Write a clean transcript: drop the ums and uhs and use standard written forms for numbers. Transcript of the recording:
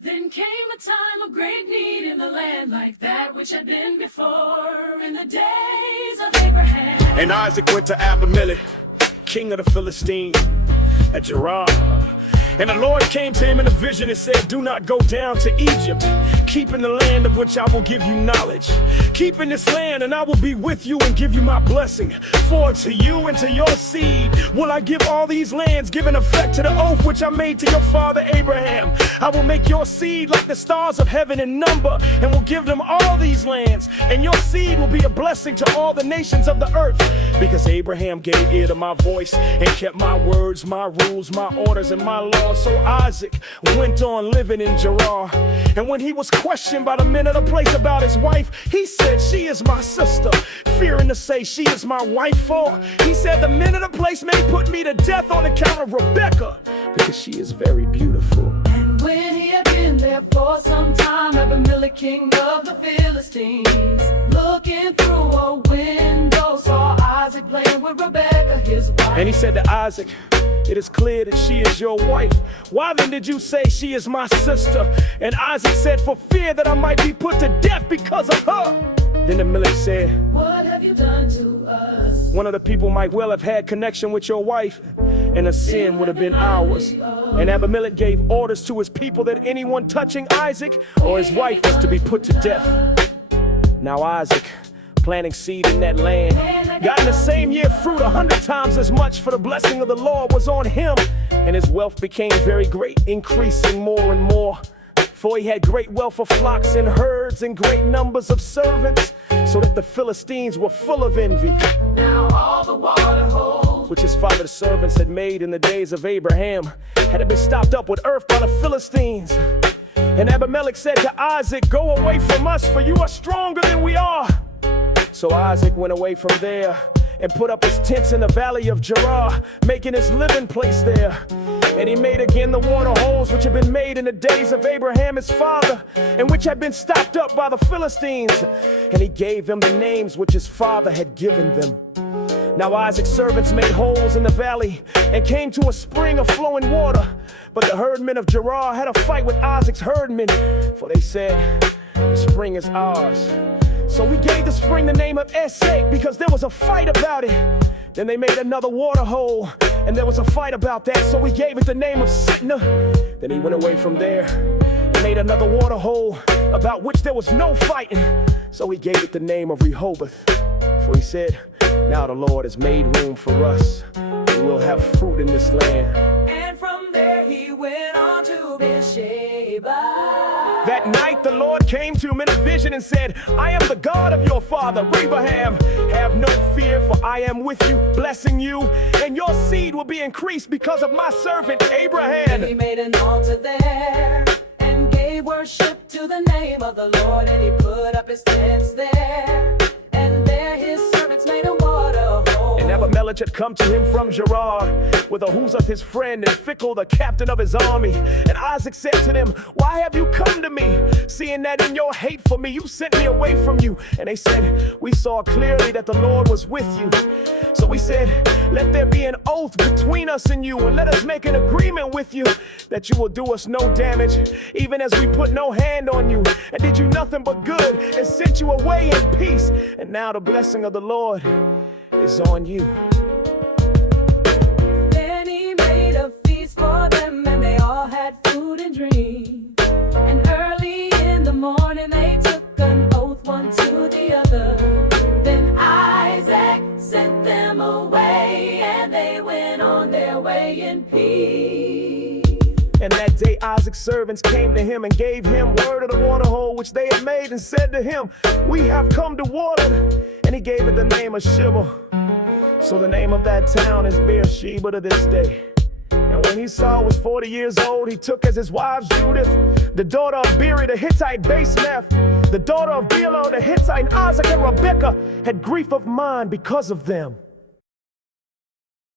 Then came a time of great need in the land, like that which had been before in the days of Abraham. And Isaac went to Abimelech, king of the Philistines, at Gerar. And the Lord came to him in a vision and said, "Do not go down to Egypt. Keep in the land of which I will give you knowledge. Keep in this land, and I will be with you and give you my blessing. For to you and to your seed will I give all these lands, giving effect to the oath which I made to your father Abraham. I will make your seed like the stars of heaven in number, and will give them all these lands. And your seed will be a blessing to all the nations of the earth. Because Abraham gave ear to my voice and kept my words, my rules, my orders, and my laws. So Isaac went on living in Gerar. And when he was questioned by the men of the place about his wife, he said, 'She is my sister,' fearing to say, 'She is my wife,' for he said, 'The men of the place may put me to death on account of Rebekah, because she is very beautiful.' And when he had been there for some time, Abimelech, king of the Philistines, looking through a window, saw Isaac playing with Rebekah, his wife. And he said to Isaac, 'It is clear that she is your wife. Why then did you say she is my sister?' And Isaac said, 'For fear that I might be put to death because of her.' Then Abimelech said, 'What have you done to us? One of the people might well have had connection with your wife, and the sin would have been ours.' And Abimelech gave orders to his people that anyone touching Isaac or his wife was to be put to death. Now Isaac, planting seed in that land, got in the same year fruit 100 times as much, for the blessing of the Lord was on him, and his wealth became very great, increasing more and more. For he had great wealth of flocks and herds and great numbers of servants, so that the Philistines were full of envy. Now all the water holes which his father's servants had made in the days of Abraham had been stopped up with earth by the Philistines. And Abimelech said to Isaac, 'Go away from us, for you are stronger than we are.' So Isaac went away from there and put up his tents in the valley of Gerar, making his living place there. And he made again the water holes which had been made in the days of Abraham his father, and which had been stopped up by the Philistines. And he gave them the names which his father had given them. Now Isaac's servants made holes in the valley and came to a spring of flowing water. But the herdmen of Gerar had a fight with Isaac's herdmen, for they said, 'The spring is ours.' So we gave the spring the name of Esek, because there was a fight about it. Then they made another water hole, and there was a fight about that, so we gave it the name of Sitnah. Then he went away from there and made another water hole, about which there was no fighting, so he gave it the name of Rehoboth. For he said, 'Now the Lord has made room for us, and we'll have fruit in this land.' And from there he went on to Beersheba. That night the Lord came to him in a vision and said, 'I am the God of your father Abraham. Have no fear, for I am with you, blessing you, and your seed will be increased because of my servant Abraham.' And he made an altar there and gave worship to the name of the Lord, and he put up his tents there, and there his servants made a water hole. And Abimelech had come to him from Gerar with Ahuzzath his friend, and Phicol the captain of his army. And Isaac said to them, 'Why have you come to me? Seeing that in your hate for me you sent me away from you.' And they said, 'We saw clearly that the Lord was with you.' So we said, 'Let there be an oath between us and you, and let us make an agreement with you, that you will do us no damage, even as we put no hand on you, and did you nothing but good, and sent you away in peace. And now the blessing of the Lord is on you.' Then he made a feast for them, and they all had food and drink. And early in the morning they took an oath one to the other. Then Isaac sent them away, and they went on their way in peace. And that day Isaac's servants came to him and gave him word of the water hole which they had made, and said to him, 'We have come to water.' And he gave it the name of Shibah. So the name of that town is Beersheba to this day. And when Esau was 40 years old, he took as his wives Judith, the daughter of Beeri the Hittite, Basemeth, the daughter of Bela the Hittite, and Isaac and Rebekah had grief of mind because of them.